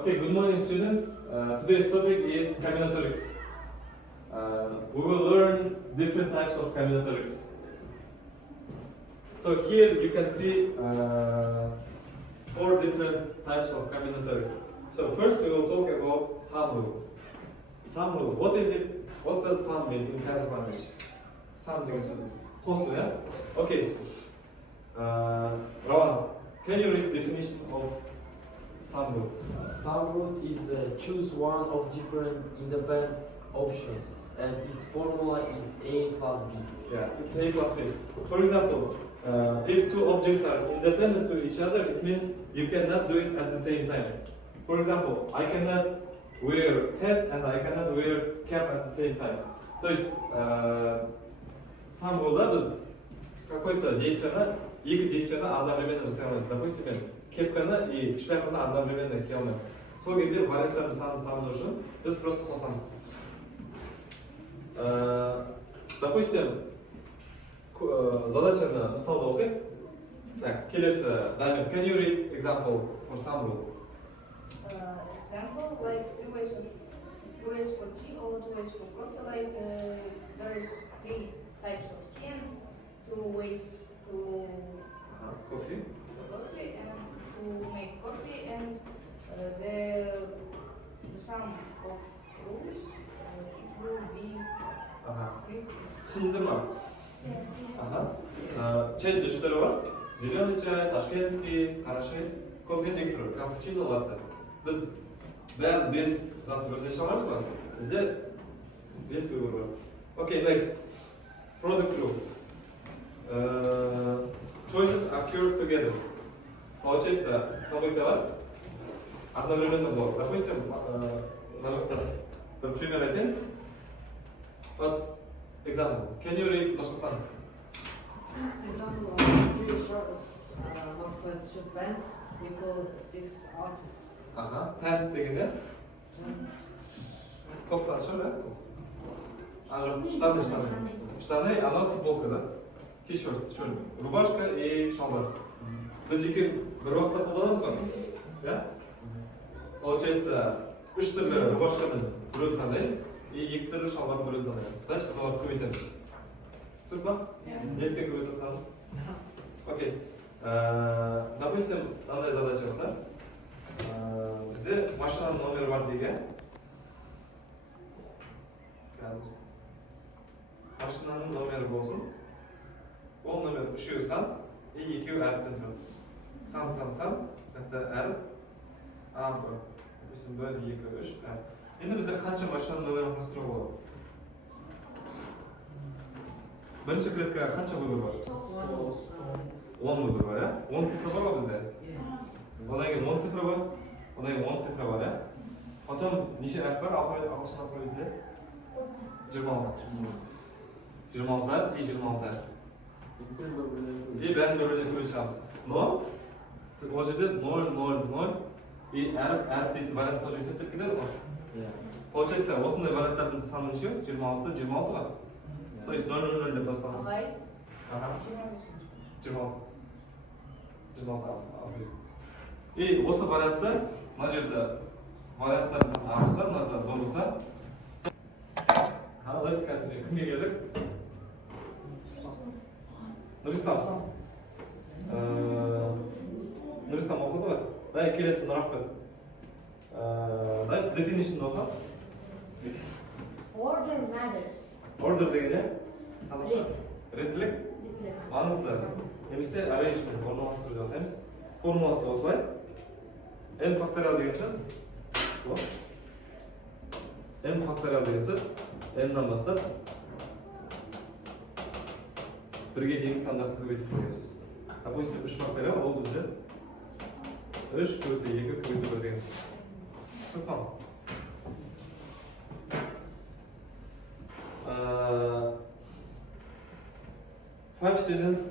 Okay, good morning students. Today's topic is combinatorics. We will learn different types of combinatorics. So here you can see 4 different types of combinatorics. So first we will talk about sum rule. Sum rule. What is it? What does sum mean in Kazakh language? Sum means qo'shiq, yeah? Okay. Rawan, can you read definition of sum rule? Sum rule is choose one of different independent options, and its formula is A plus B. Yeah, it's A plus B. For example, if 2 objects are independent to each other, it means you cannot do it at the same time. For example, I cannot wear hat and I cannot wear cap at the same time. То есть, сам рулда біз какое-то действиені, екі действиені одновременно жасай алмаймыз. Допустим, мен кепканы и шляпаны одновременно кие алмаймын. Сол кезде варианттардың санын санау үшін біз просто қосамыз. Допустим, задачаны мысалда оқиық. Так, келесі Дамир, can you read example for sum rule? Example like 3 ways for tea or 2 ways for coffee. Like there is 3 types of tea and 2 ways to Coffee. and to make coffee, and the sum of rules it will be 3. Түсінді ма? Чайдың 3 түрі бар. Зеленый чай, ташкентский, қара шай, кофе деген түрі, капучино, латте. Біз бәрін 5 зат түрінде шығарамыз ба? Бізде 5 выбор бар. Okay, next. Product group. Choices occur together. Получается, события одновременно было. Допустим, на жақта бір пример айтайын. Вот, example. Can you read Нұрсұлтан? Example of 3 shirts multiplied 2 pants equal 6 objects. Pant дегенде? Кофтаны шығар, да? Жоқ, штаны, анау футболка, да? T-shirt, рубашка и шалбар. Біз екеуін бір уақытта қолданамыз ба? Да? Получается, 3 түрлі рубашканың біреуін таңдаймыз и 2 түрлі шалбардың біреуін таңдаймыз. Значит, біз оларды көбейтеміз. Түсініп па? Неліктен көбейтіп отырамыз? Окей. Допустим, мынандай задача болса, бізде машинаның номері бар деген. Машинаның номері болсын. Ол номер 3-еу сан и 2-еу әріптен тұрады. Сан, это әріп. А, допустим, 1, 2, 3, әріп. Енді бізде қанша машинаның номерін құрастыруға болады? Бірінші клеткаға қанша выбор бар? 10 выбор бар, иә? 10 цифра бар ба бізде? Одан кейін 10 цифра бар, одан кейін 10 цифра бар, иә? Потом неше әріп бар ағылшын алфавитінде? 26 и 26 әріп. И бәрін бір-бірінен көбейтіп шығамыз. Но, ол жерде 0, 0, 0 и әріп дейтін вариант тоже есептеп кетеді ғой? Получается, осындай варианттардың саны неше? 26, 26 ба? То есть 0, 0, 0 деп басталады. Ағай, 26 алфавит. И осы вариантта, мына жерде варианттардың саны А болса, мынада Б болса. Let's continue. Кімге келдік? Нұрислам. Нұрислам оқыды ғой? Дай келесі Нұрахмет. Дай definition оқы. Order matters. Order деген не? Қазақша? Рет. Реттілік? Маңызды. Немесе arrangement, орналастыру деп атаймыз. Формуласы осылай. N факториал деген сөз. N факториал деген сөз. N-нан бастап 1-ге дейінгі сандарды көбейту деген сөз. Допустим, 3 факториал, ол бізде 3 көбейту 2 көбейту 1 деген сөз. Түсініп? 5 students.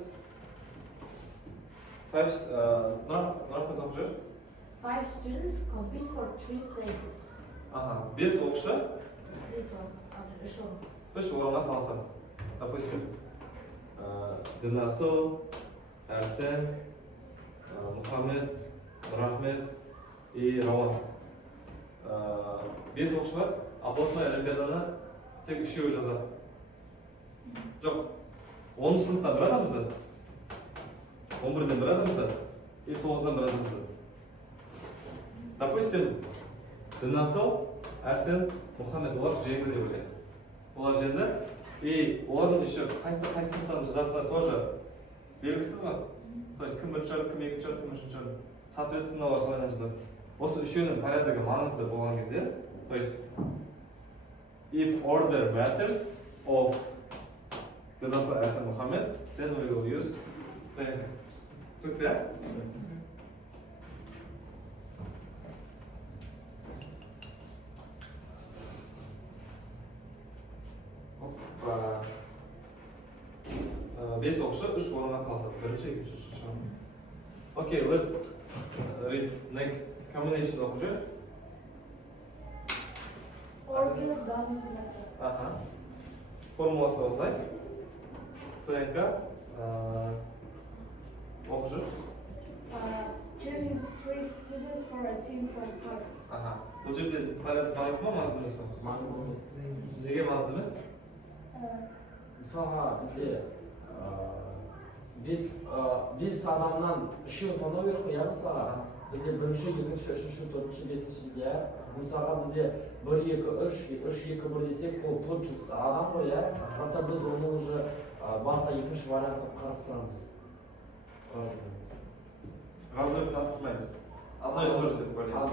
5 students compete for 3 places. 5 оқушы This one, show. 3 орынға таласады. Допустим, Дінасыл, Әрсен, Мұхаммед, Нұрахмет и Рауан. бес оқушы бар, областной олимпиаданы тек үшеуі жазады. Жоқ, 10 сыныптан бір адам бізді, 11-ден бір адам бізді, и 9-дан бір адам бізді. Допустим, Дінасыл, Әрсен, Мұхаммед олар жеңді деп ойлайды. Олар жеңді, и олардың еще қайсы сыныптан жазатындар тоже белгісіз ғой. То есть кім бірінші орын, кім екінші орын, кім үшінші орын. Соответственно, олар солайынан жазады. Осы үшеуінің порядогы маңызды болған кезде, то есть if order matters of Дінасыл, Әрсен, Мұхаммед, then we will use түсінікті, иә? Бес оқушы үш орынға қалысады. Бірінші, екінші, үшінші орын. Okay, let's read next combination оқып жүр. Order doesn't matter. Формуласы осылай. ЦНК оқып жүр. Choosing 3 students for a team from 4. Бұл жерде маңызды ма, маңызды емес пе? Маңызды емес. Неге маңызды емес? Мысалға бізде бес адамнан үшеуін таңдау керек қой, мысалға бізде бірінші, екінші, үшінші, төртінші, бесінші де, мысалға бізде 1, 2, 3, 3, 2, 1 десек, ол 400 адам ғой, бірақ біз оны уже басқа екінші вариантты қарастырамыз. Разные таныстырмаймыз. Одно и то же деп ойлаймыз.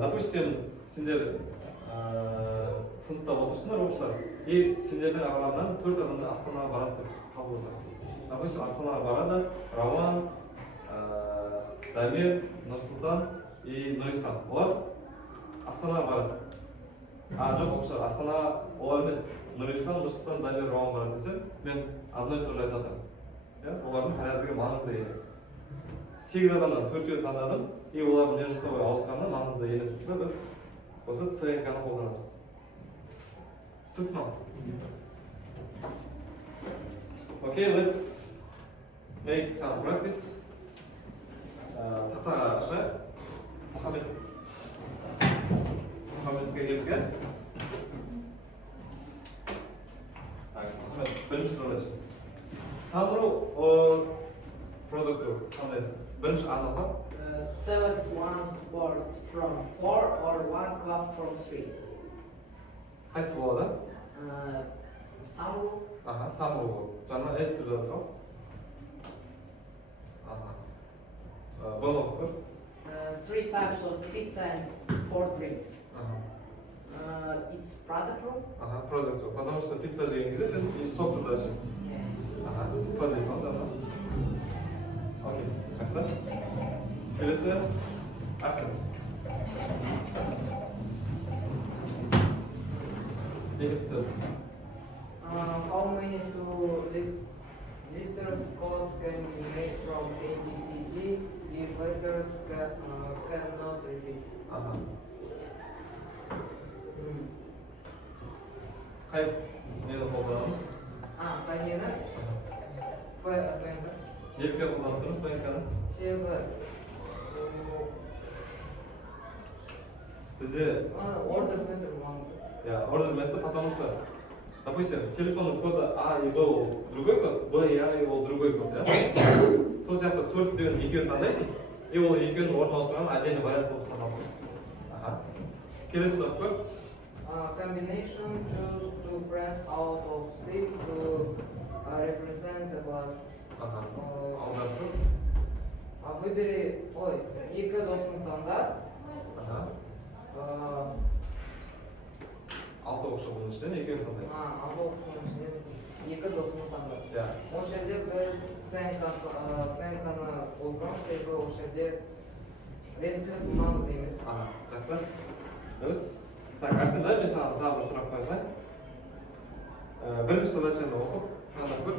Допустим, сендер сыныпта отырсыңдар оқушылар, и сендердің ағаларынан 4 адамды Астанаға барады деп қабылдасақ. Допустим, Астанаға барады Рауан, Дамир, Нұрсұлтан и Нұрислам. Олар Астанаға барады. Жоқ оқушылар, Астанаға олар емес, Нұрислам, Нұрсұлтан, Дамир, Рауан барады десе, мен одно и то же айтатырмын. Олардың порядогы маңызды емес. 8 адамнан 4-еуін таңдадым, и олардың не жасауға ауысқаны маңызды емес болса, біз осы ЦНК-ны қолданамыз. Түсінікті ме? Okay, let's make some practice. Тақтаға ашайық. Мұхаммедке келдік. Мұхаммед, бірінші задача. Самру or продукту қандайсың? Бірінші анығы. Select one sport from 4 or 1 club from 3. Қайсы болады? Самру. Самру болады. Жаңа эстер жазсам. Бұны оқып көр. 3 types of pizza and 4 drinks. It's продукту. Продукту. Потому что пицца жеген кезде сен сок туда ішесің. Подейсің жаңа. Окей, жақсы. Келесі, Арсен. Екінші. How many letters codes can be made from ABCD if letters cannot repeat? Қай нені қолданамыз? Қай нені? ПНК. Неліктен қолданып тұрмыз ПНК-ны? Себебі бізде ордер метод маңызды. Ордер метод, потому что, допустим, телефонның коды А и Б ол другой код, Б и А и ол другой код, сол сияқты 4 деген екеуін таңдайсың, и ол екеуінің орнына ауыстырған отдельный вариант болып саналады. Келесі оқып көр. Combination, choose 2 friends out of 6 to represent the class. Аударып көр. Выбери, екі досын таңда. 6 оқушы бұның ішінен екеуін таңдаймыз. 6 оқушының ішінен екі досын таңда. Ол жерде біз ЦНК-ны қолданамыз, себебі ол жерде рентген маңызды емес. Жақсы. Дұрыс. Так, Арсен, дай мен саған тағы бір сұрақ қойсайын. Бірінші задачаны оқып, таңдап көр.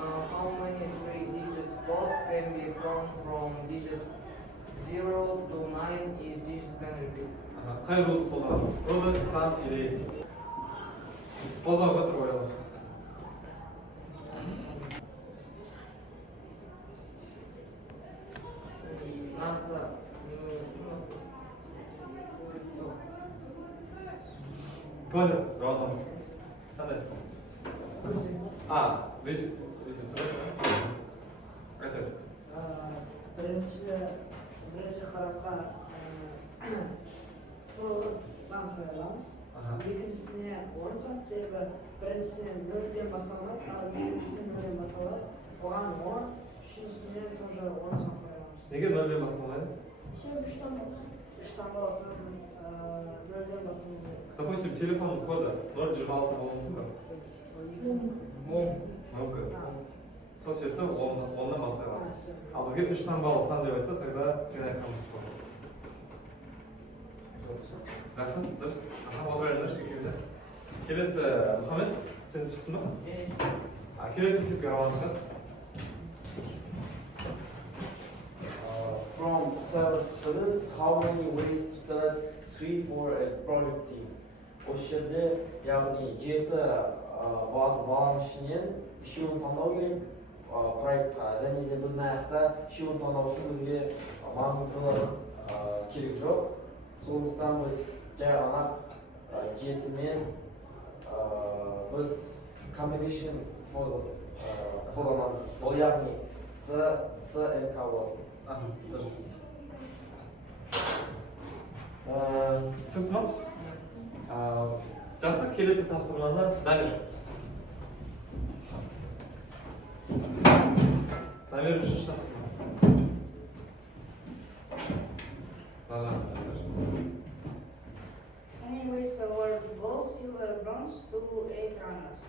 How many 3-digit codes can be formed from digits 0 to 9 if digits can repeat? Қай рулды қолданамыз? Product, sum или қозғауға тұрып ойламыз. narxi Понял? Равномыз. Qanday? Aytadi. birinchi qarabqa to'g'riz san qo'yamiz. Ikkinchisini 10 san, sebebi birinchisini 0 deb basalar, ikkinchisini 0 deb basalar, o'g'an 10, shunisini тоже 10 san qo'yamiz. Nega 0 deb basamaydi? Все, ishdan bo'lsin. Ishdan bo'lsa 0 deb basamız. Допустим, telefon kodi 026 bo'lishi mumkin. Mumkin. So'siyatda 10dan boshlaymiz. Bizga 3 tanbal san deb aytsa, тогда sen aytganimiz bo'ladi. Yaxshi, biz o'tiraylik ikkovida. Kelasi Muhammad, sen chiqdingmi? Kelasi sepga olamizmi? From 7 students, how many ways to select 3 for a project team? O'sha yerda ya'ni 7 balani ishini ishini tanlov kerak proyektga. Және де bizning aqda ishini tanlov uchun bizga ma'lumotlar kerak yo'q. So'ngdan biz jay aniq 7 men biz combination for qo'llanamiz. Bu ya'ni C NK bo'ladi. Tushundingmi? Yaxshi, kelasi tavsiyalarni Damir. Damir uchinchi tavsiya. Any ways to award gold, silver, bronze to 8 runners.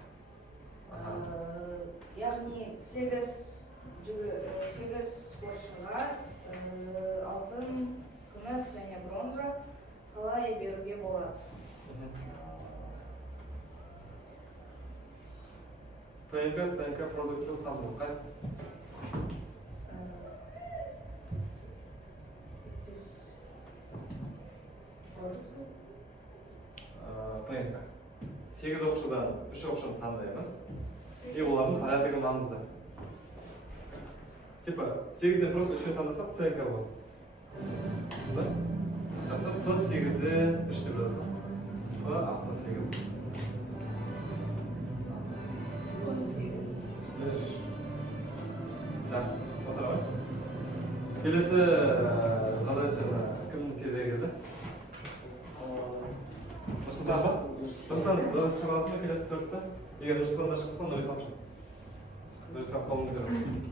Яғни 8 спортшыға алтын, күміс және бронза қалай беруге болады? ПНК, ЦНК, продуктив самбыл. Қайсы? ПНК. 8 оқушыдан 3 оқушыны таңдаймыз. Олардың порядығы маңызды. Типа 8-ден просто 3-ні таңдасақ ЦНК болады. Жақсы, плюс 8-ді 3-ті білесің. Астына 8. Жақсы, отыра ғой. Келесі задачаны кім кезегі келді? Нұрсұлтан ба? Нұрсұлтан задача шығарасың ба келесі 4-ті? Егер Нұрсұлтанда шықпаса, Нұрисам шығып. Нұрисам қолын көтеріп.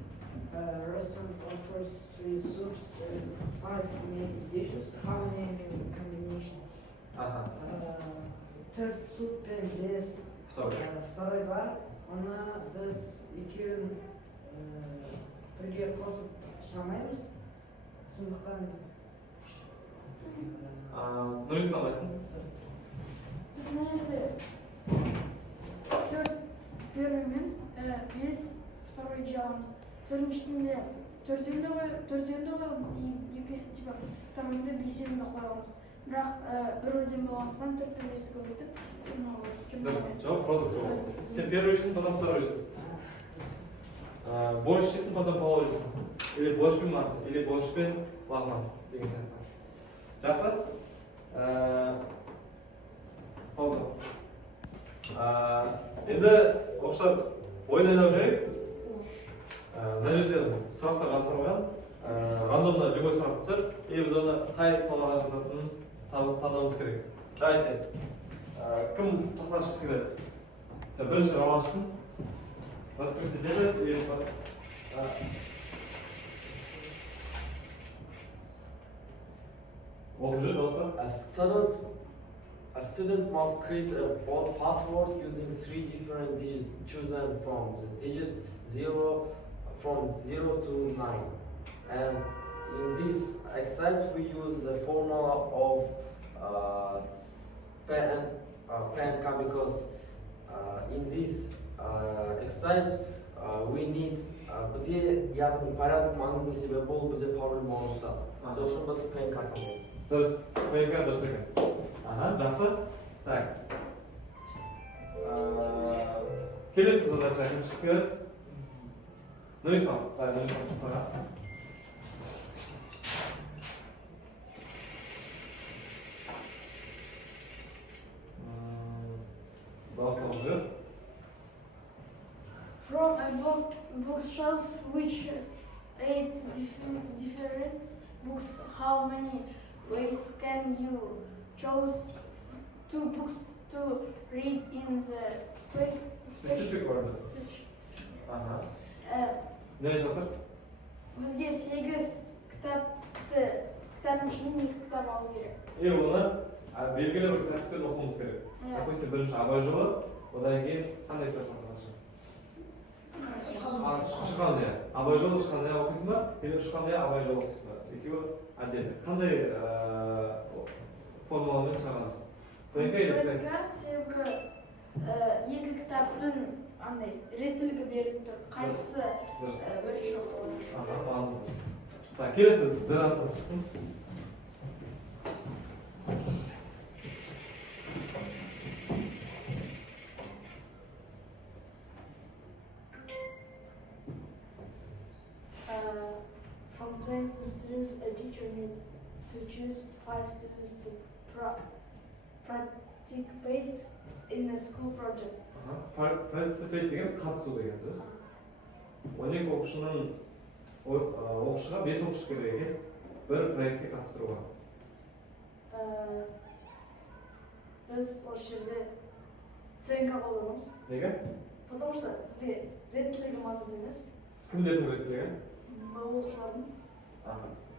Restaurant offers 3 soups and 5 main dishes. How many combinations? 4 суп пен 5 второй бар. Оны біз екеуін бірге қосып шамаймыз. Сондықтан Нұрисам айтсын. Вы знаете, 4 первый мен 5 второй делаемыз. Төртіншісінде төртеуінде қоямыз, типа второйында бесеуінде қоямыз. Бірақ бір өзен болғандықтан 4 пен 5-ті көбейтіп, Жауап продукт болады. Сен первый жейсің, потом второй жейсің. Борщ жейсің, потом палау жейсің. Или борщ пен манты, или борщ пен лағман деген сияқты. Жақсы? Пауза. Енді оқушылар ойын ойнап жүрейік. Мына жерде сұрақтар жасалған. Рандомно любой сұрақ түсіп, біз оны қай салаға жататынын таңдауымыз керек. Давайте. Кім тоқтан шықсы келеді? Бірінші Рауан шықсын. Раскрыть етеді. Оқып жүр, дауыстар. A student must create a password using 3 different digits chosen from the digits 0 to 9. And in this exercise we use the formula of PNK because in this exercise we need bizga яғни порядок маңызды себеп болып бізде пароль болғанда. Сол үшін біз PNK таңдаймыз. Дұрыс, PNK дұрыс екен. Жақсы. Так. Келесі задача кім шықты келеді? Нұрислам. бастауымыз. From a bookshelf which is 8 different books, how many ways can you choose 2 books to read in the Specific order. Aha. Ne айтып? Бізге 8 кітаптың ішінен 2 кітап алу керек. Оны белгілі бір тәртіппен оқуымыз керек. Допустим, бірінші абай жолы, одан кейін қандай кітап оқисың? Ұшқандай. Абай жолы ұшқандай оқисың ба? Или ұшқандай абай жолы оқисың ба? Екеуі отдельно. Қандай формуламен шығарасыз? Себебі 2 кітаптың андай реттілігі беріп тұр. Қайсысы бірінші оқылады? Маңызды. Так, келесі бір астан шықсын. From 20 students, a teacher needs to choose 5 students to participate in a school project. Participate деген қатысу деген сөз. 12 оқушыға 5 оқушы керек екен, бір проектке қатыстыруға. Біз осы жерде ценка қолданамыз. Неге? Потому что бізге реттілігі маңызды емес. Кімдердің реттілігі? Оқушылардың.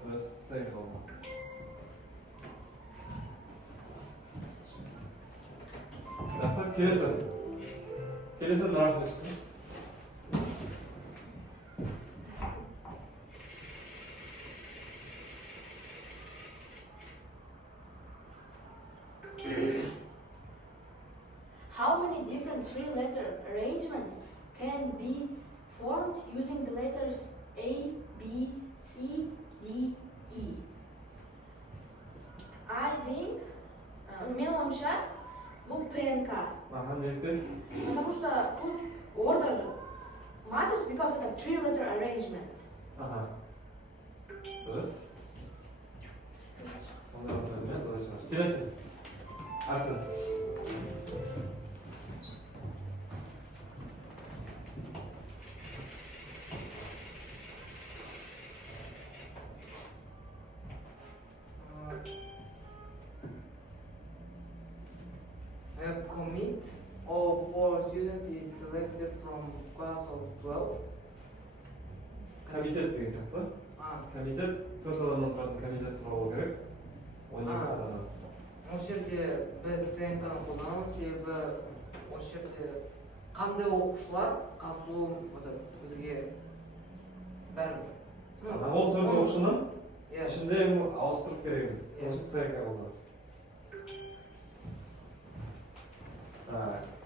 Дұрыс, ценка қолданамыз. Жақсы, келесі нарқын шықсын. How many different three-letter arrangements can be formed using the letters A, B, C, D, E? I think, менің ойымша, бұл ПНК. Неліктен? Потому что тут order matters because it's a three-letter arrangement. Дұрыс. Келесі. Арсен. A commit of 4 students is selected from class of 12. Комитет деген сияқты. Комитет 4 адамнан тұратын комитет құралу керек. 12 адамнан. Осы жерде біз ценканы қолданамыз, себебі осы жерде қандай оқушылар қатысуы бізге бәрібір. Ол 4 оқушының ішінде ауыстырып кереміз. Сол үшін ценка қолданамыз.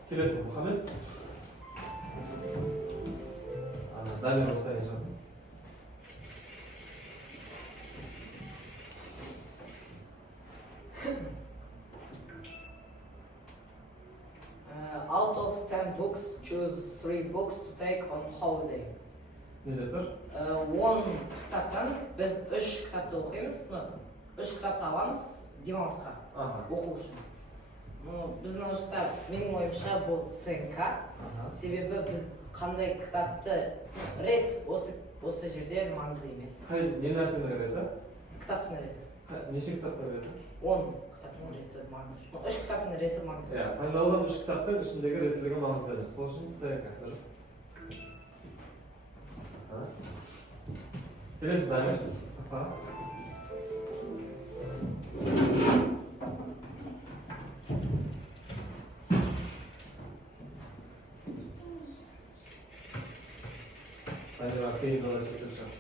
Келесі, Мұхаммед. Дальний расстояние жаздым. Out of 10 books, choose 3 books to take on holiday. Неде тұр? 10 кітаптан біз 3 кітапты оқимыз, 3 кітапты аламыз демалысқа оқу үшін. Біздің ұшта, менің ойымша, бұл ЦНК. Себебі біз қандай кітапты рет осы жерде маңызды емес. Не нәрсені реті? Кітаптың реті. Неше кітаптың реті? 10 кітаптың реті маңызды. 3 кітаптың реті маңызды. Таңдалған 3 кітаптың ішіндегі реттілігі маңызды емес. Сол үшін ЦНК. Дұрыс. Келесі дайын. Дайын қиын задача шешіп.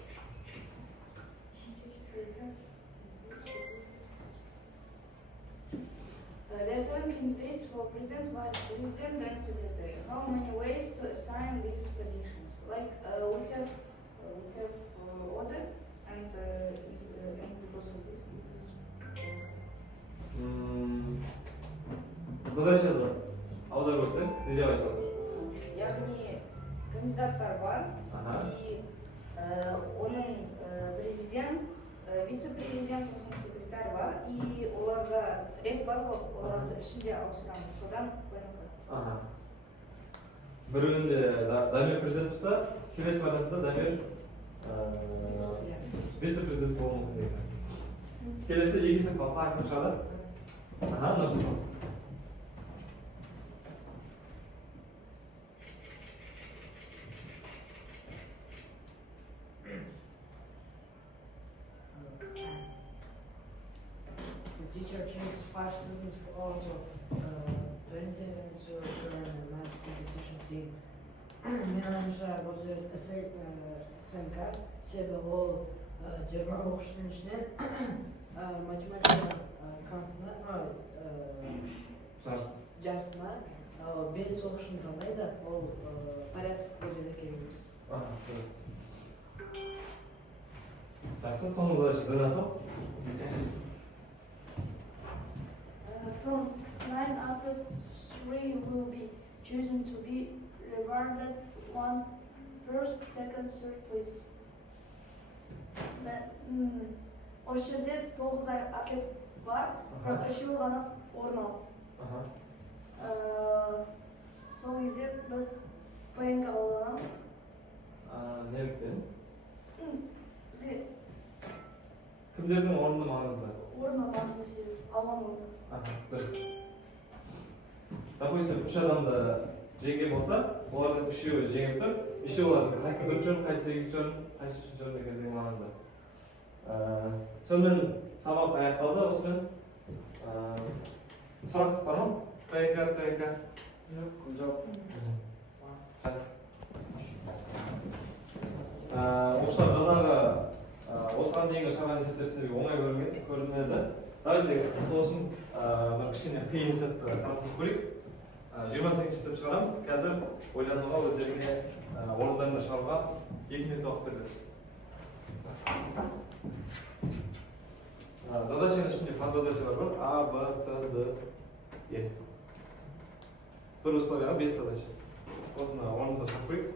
There are 7 candidates for president, vice president, and secretary. How many ways to assign these positions? Like we have order, and because of this, it is. Задачаны аударып өтсек, не деп айтады? Яғни кандидаттар бар, и оның президент, вице-президент, сосын секретарь бар, и оларға рет бар ғой, оларды ішінде ауыстырамыз, содан бірінде Дамир президент болса, келесі вариантта Дамир вице-президент болуы мүмкін негізі. Келесі екісін қалқа айтып шығады. Нұрсұлтан. The teacher chooses 5 students out of 20 to join the math competition team. Мен ойымша осы оценка себебі ол 20 оқушының ішінен математика кантына жарысына 5 оқушыны таңдайды, ол порядок бұл жерде керек емес. Дұрыс. Жақсы, соңғы задача дінасың? From 9 others, 3 will be chosen to be rewarded 1 first, second, third places. Осы жерде 9 атлет бар, бірақ үшеуі ғана орын алды. Сол кезде біз ПНК қолданамыз. Неліктен? Бізге Кімдердің орны маңызды? орны маңызды себебі, алған орны. Дұрыс. Допустим, 3 адамды жеңген болса, олардың үшеуі жеңіп тұр. Үшеуі қайсы бірінші орын, қайсы екінші орын, қайсы үшінші орын дегенде маңызды. Сонымен сабақ аяқталды, осымен сұрақ бар ма? ПНК, ЦНК? Жоқ. Жақсы. Оқушылар жаңағы осыған дейінгі шараны есептерсіндерге оңай көрінеді. Давайте сол үшін бір кішкене қиын есепті қарастырып көрейік. 28 есеп шығарамыз. Қазір ойлануға өздеріне орындарында шығаруға 2 минут уақыт беріледі. Задачаның ішінде подзадачалар бар. А, Б, С, Д, Е. Бір условияға 5 задача. Осыны орнымызға шығарып қойып.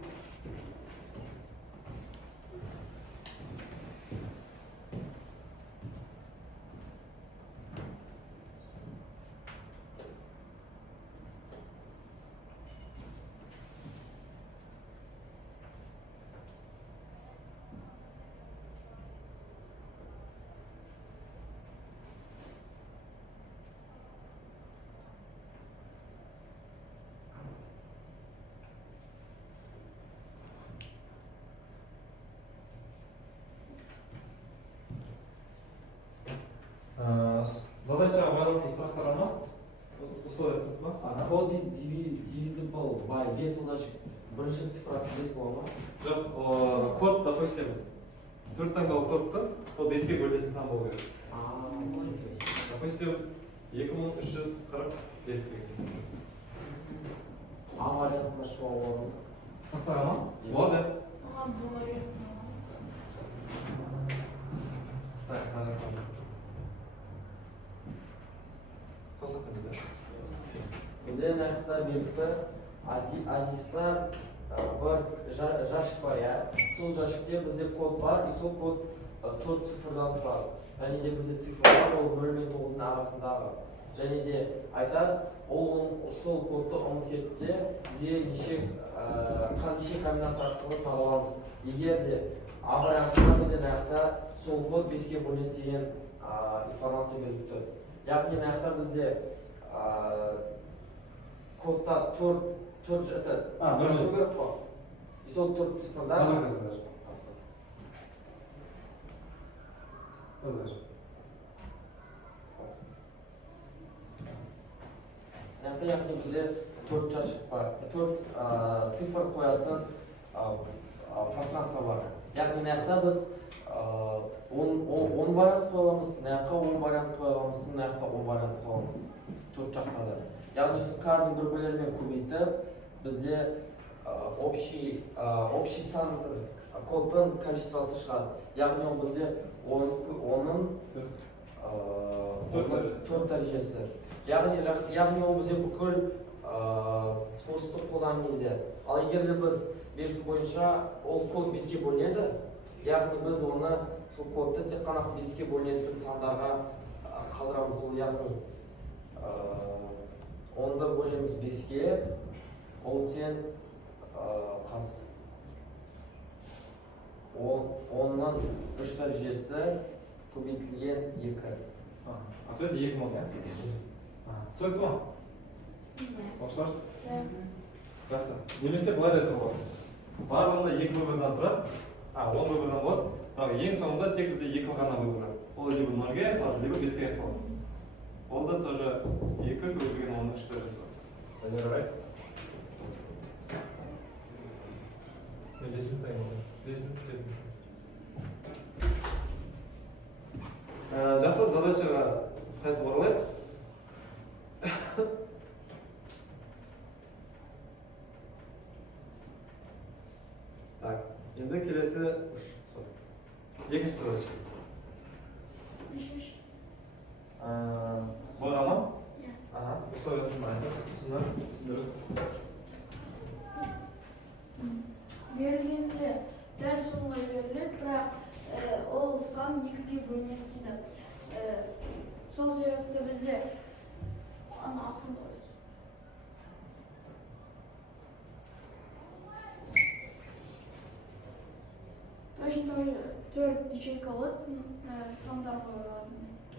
Задачаға байланысты сұрақтар бар ма? Условия түсініп ма? Code is divisible by 5 значит бірінші цифрасы 5 бола ма? Жоқ, код, допустим, 4 таңбалы кодты, ол 5-ке бөлінетін сан болу керек. Допустим, 2345 деген. А вариантына шығуға болады ма? Тақтаға ма? Болады. Оған бола береді. Так, мына жақтан. Сосаққа дейді. Бізде нақты белгісі Азиста бір жәшік бар, иә. Сол жәшікте бізде код бар, и сол код 4 цифрдан тұрады. Және де бізде цифрлар ол 0 мен 9-ның арасындағы. Және де айтады, ол сол кодты ұмыт етті, бізде неше комбинация арқылы таба аламыз. Егер де А вариантында бізде нақты сол код 5-ке бөлінеді деген информация беріп тұр. Яғни нақты бізде кодта 4 цифр керек қой. И сол 4 цифрдан яғни бізде 4 жәшік бар, 4 цифр қоятын пространство бар. Яғни нақты біз 10 вариант қойыламыз, нақты 10 вариант қойыламыз, нақты 10 вариант қойыламыз. 4 жақта да. Яғни кардың бір-бірлерімен көбейтіп, бізде общий сан кодтың количествосы шығады. Яғни ол бізде оның 4 дәрежесі. Яғни ол бізде бүкіл способты қолданған кезде. Ал егер де біз белгісі бойынша ол код 5-ке бөлінеді, яғни біз оны сол кодты тек қана 5-ке бөлінетін сандарға қалдырамыз. Ол яғни 10-ды бөлеміз 5-ге, ол тең қас. 10-нан 3 дәрежесі көбейтілген 2. Ответ 2 болды. Түсінікті ма? Оқушылар? Жақсы. Немесе былай да айтуға болады. Барлығында 2 выбордан тұрады. 10 выбордан болады. Бірақ ең соңында тек бізде 2 ғана выбор. Ол либо 0-ге аяқталады, либо 5-ге аяқталады. Ол да тоже 2 көбейтілген 10-ның 3 дәрежесі бар. Жарай. Мен 5 минут дайынбыз. 5 минут жетті. Жақсы, задачаға қайтып оралайық. Так, енді келесі екінші задача. Болға ма? Условиясын айтып, түсіндіріп. Берілгенде дәл солай беріледі, бірақ ол сан 2-ге бөлінеді дейді. Сол себепті бізде ана ақын қойыз. Точно 4 ячейкалы сандар қойылады,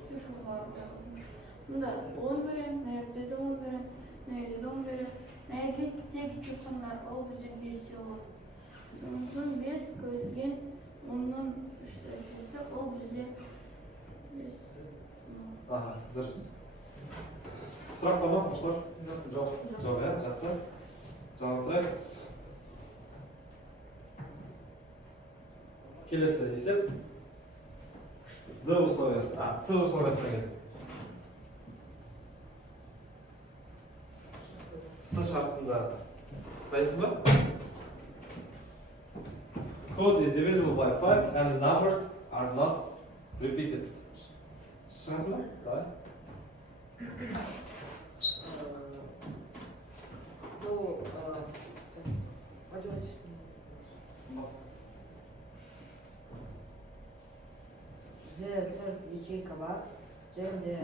цифрлар қойылады. Мұнда 10 берен, нәрде де 10 берен, нәрде де 10 берен, нәрде тек жүк сандар, ол бізде 5 болады. Сосын 5 көзген 10-нан 3 дәрежесі, ол бізде 5. Дұрыс. Сұрақ бар ма, оқушылар? Жоқ, жақсы. Жалғастырайық. Келесі есеп. Д условиясы. С условиясына келді. С шартында дайынсыз ба? Code is divisible by 5 and the numbers are not repeated. Шығасың ба? Давай. Бізде 4 ячейка бар, және де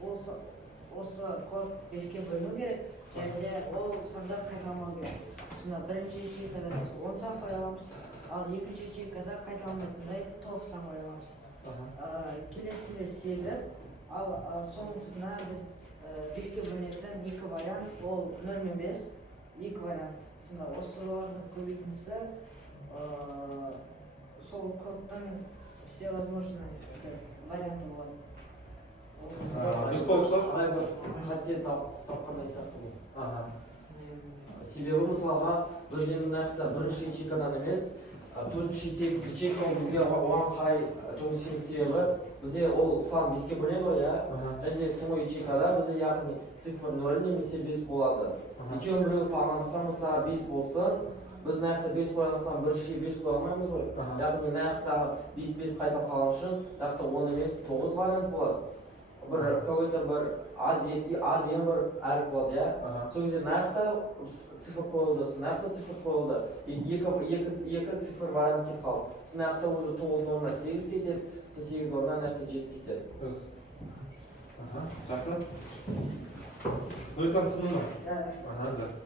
осы код 5-ке бөліну керек, және де ол сандар қайталамау керек. Сонда бірінші ячейкада 10 сан қойыламыз, ал екінші ячейкада қайталамайтындай 9 сан қойыламыз. Келесінде 8, ал соңғысына біз 5-ке бөлінетін 2 вариант, ол 0 мен 5, 2 вариант. Сонда осылардың көбейтіндісі сол кодтың всевозможный варианты болады. Дұрыс па оқушылар? Ағай бір қате тапқандай сияқты бұл. Себебі мысалға біз енді нақты бірінші ячейкадан емес, төртінші ячейка бізге оған қарай жұмыс істейтін себебі бізде ол сан 5-ке бөлінеді ғой, және соңғы ячейкада бізде яғни цифр 0 немесе 5 болады. Екеуін біреуі қалғандықтан мысалы 5 болсын, біз нақты 5 қойғандықтан біріншіге 5 қоя алмаймыз ғой. Яғни нақты 5 қайта қалған үшін нақты 10 емес 9 вариант болады. Какой-то бір А деген бір әріп болады, иә? Сол кезде нақты цифр қойылды, нақты цифр қойылды. Екі цифр вариант кетіп қалды. Нақты уже 9-ның орнына 8 кетеді, 8-ның орнына нақты 7 кетеді. Дұрыс. Жақсы. Нұрислам түсіндің ба? Жақсы.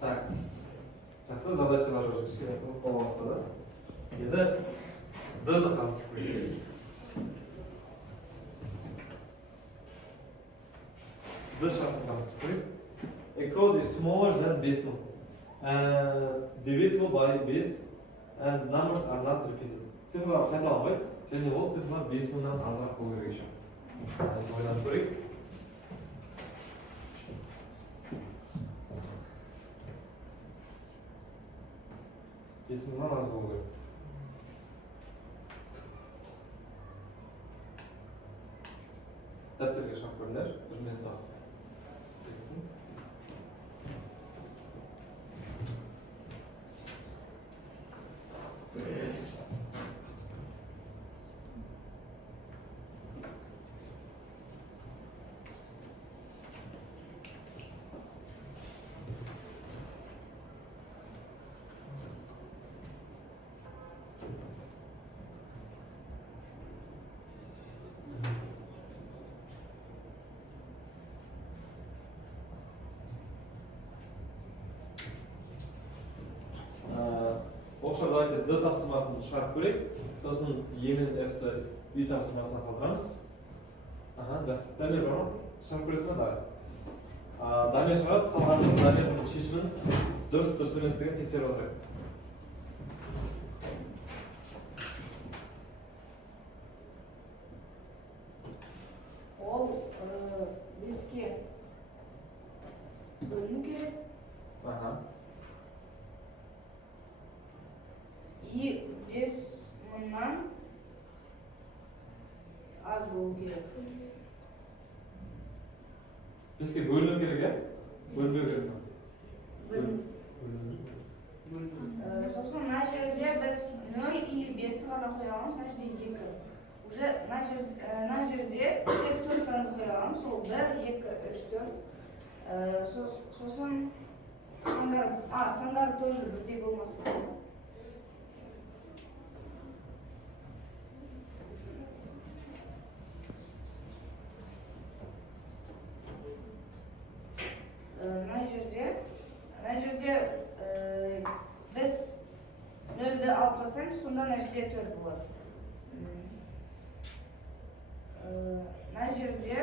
Так. Жақсы, задачалар уже кішкене қызық бола бастады. Енді Д-ні қарастырып көрейік. Д шартын қарастырып көрейік. A code is smaller than 5 мың. Divisible by 5 and numbers are not repeated. Цифрлар қайталанбайды, және ол цифрлар 5 мыңнан азырақ болу керек екен. Ойланып көрейік. Мыңнан аз болу керек. Дәптерге шығып көріңдер, бір минут уақыт кетсін. Оқшар, давайте D тапсырмасын шығарып көрейік. Сосын E мен F-ті үй тапсырмасына қалдырамыз. Жақсы. Дамир бар ма? Шығарып көресіз ме? Давай. Дамир шығарады, қалғанымыз Дамирдің шешімін дұрыс еместігін тексеріп отырайық. Ол беске бөліну керек. И 5.000-нан аз болу керек. Беске бөліну керек, е? Бөлінбеу керек. Сосын мына жерде біз 0 или 5-ті ғана қоямыз, мына жерде 2. Уже мына жерде тек 4 санды қоямыз, сол 1, 2, 3, 4. Сосын сандар тоже бірдей болмасы керек. Мына жерде біз 0-ді алып тастаймыз, сонда мына жерде 4 болады. Мына жерде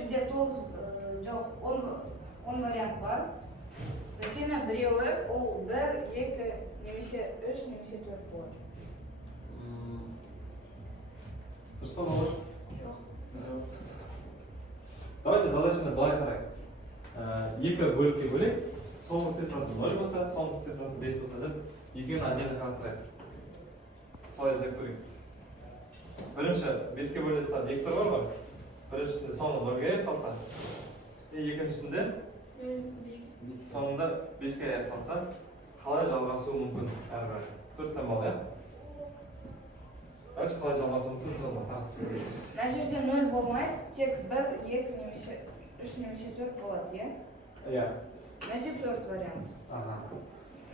бізде 9 жоқ, 10 вариант бар. Өйткені біреуі ол 1, 2, немесе 3, немесе 4 болады. Дұрыс па балалар? Давайте задачаны былай қарайық. Екі бөлікке бөлек, соңғы цифрасы 0 болса, соңғы цифрасы 5 болса деп, екеуін отдельно қарастырайық. Солай іздеп көрейік. Бірінші 5-ке бөлінетін 2 тұр бар ғой. Біріншісінде соңғы 0-ге аяқталса, екіншісінде соңында 5-ке аяқталса, қалай жалғасуы мүмкін әрбір? 4 таңбалы, иә? Бірінші қалай жалғасуы мүмкін, соны қарастырып көрейік. Мына жерде 0 болмайды, тек 1, 2, немесе 3, немесе 4 болады, иә? Иә. Мына жерде 4 вариант.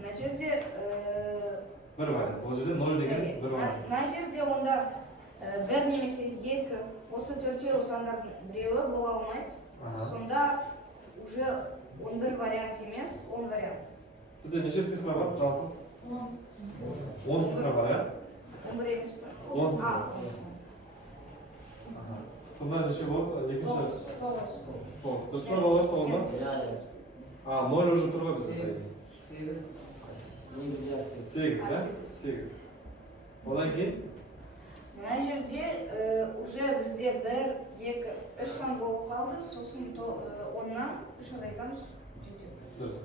Мына жерде бір вариант. Ол жерде 0 деген бір вариант. Мына жерде онда 1 немесе 2, осы 4-еу сандардың біреуі бола алмайды. Сонда уже 11 вариант емес, 10 вариант. Бізде неше цифра бар жалпы? 10 цифра бар, иә? 11 емес пе? 10 цифра. Сонда неше болады? Екінші? 9. 9. Дұрыс па балалар, 9 ба? 0 уже тұр ғой бізде. 8, да? 8. Одан кейін? Мына жерде уже бізде 1, 2, 3 сан болып қалды, сосын 10-нан 3 азайтамыз, жетеді. Дұрыс.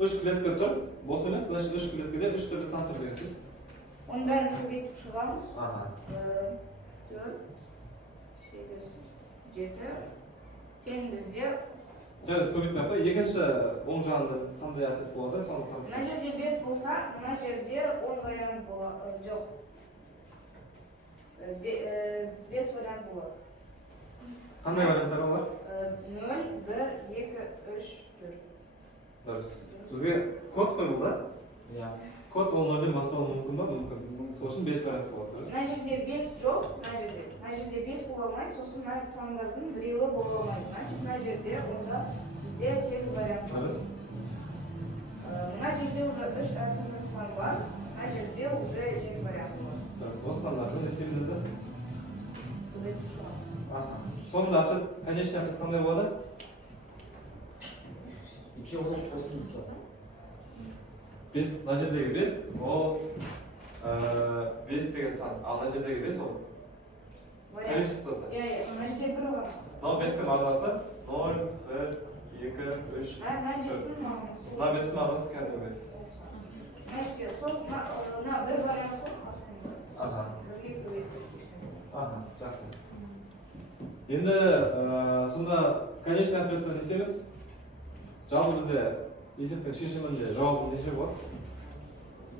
3 клетка тұр, бос емес, значит 3 клеткеде 3 түрлі сан тұр деген сөз. Оның бәрін көбейтіп шығамыз. 4, 8, 7. Тең бізде... Жарайды, көбейтмей ақ, екінші оң жағында қандай ответ болады, соны қарастырайық. Мына жерде 5 болса, мына жерде 10 вариант болады, жоқ. 5 вариант болады. Қандай варианттар олар? 0, 1, 2, 3, 4. Дұрыс. Бізге код қой бұл, да? Иә. Код ол 0-ден басталуы мүмкін ба? Мүмкін. Сол үшін 5 вариант болады, дұрыс. Мына жерде 5 жоқ, мына жерде 5 бола алмайды, сосын мына сандардың біреуі бола алмайды. Значит, мына жерде онда бізде 8 вариант бар. Дұрыс. Мына жерде уже 3 әртүрлі сан бар, мына жерде уже 7 вариант бар. Дұрыс. Осы сандардың есебінді? Көбейтіп шығамыз. Соңында ответ, конечный ответ қандай болады? 2 ол қосындысы. 5, мына жердегі 5, ол 5 деген сан, ал мына жердегі 5 ол количествосы. Иә, мына жерде 1 бар. Мынау 5-тің мағынасы 0, 1, 2, 3, 4. Мына 5-тің мағынасы. Мына 5-тің мағынасы кәдімгі 5. Мына жерде сол мына 1 вариант қой астында. Бірге көбейтіп. Жақсы. Енді сонда конечный ответтен не істейміз? Жалпы бізде есептің шешімінде жауабы неше болады?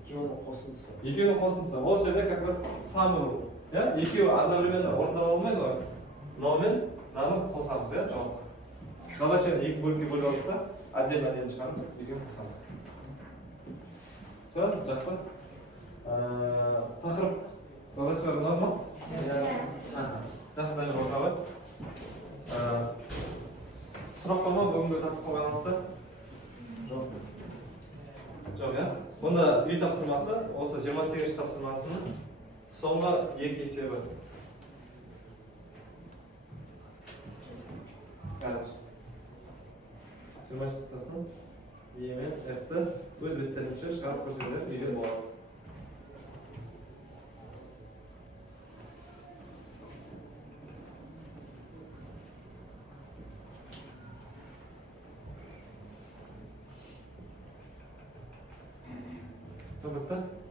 2-нің қосындысы. 2-нің қосындысы. Ол жерде как раз самый, екеуі одновременно орындала алмайды ғой. Мынаумен мынаны қосамыз, жауапқа. Задачаны 2 бөлікке бөліп алдық та, отдельно шығарып, екеуін қосамыз. Жақсы. Тақырып задачалар ұнады ма? Жақсы, Дамир, орта бар. сұрақ бар ма бүгінгі тақырыпқа байланысты? Жоқ. Жоқ, иә? Бұнда үй тапсырмасы, осы 28 тапсырмасының соңғы екі есебі. Қазір. 28 тапсырмасын E мен F-ті өз беттерінше шығарып көрсетеді, үйден болады. Bitti.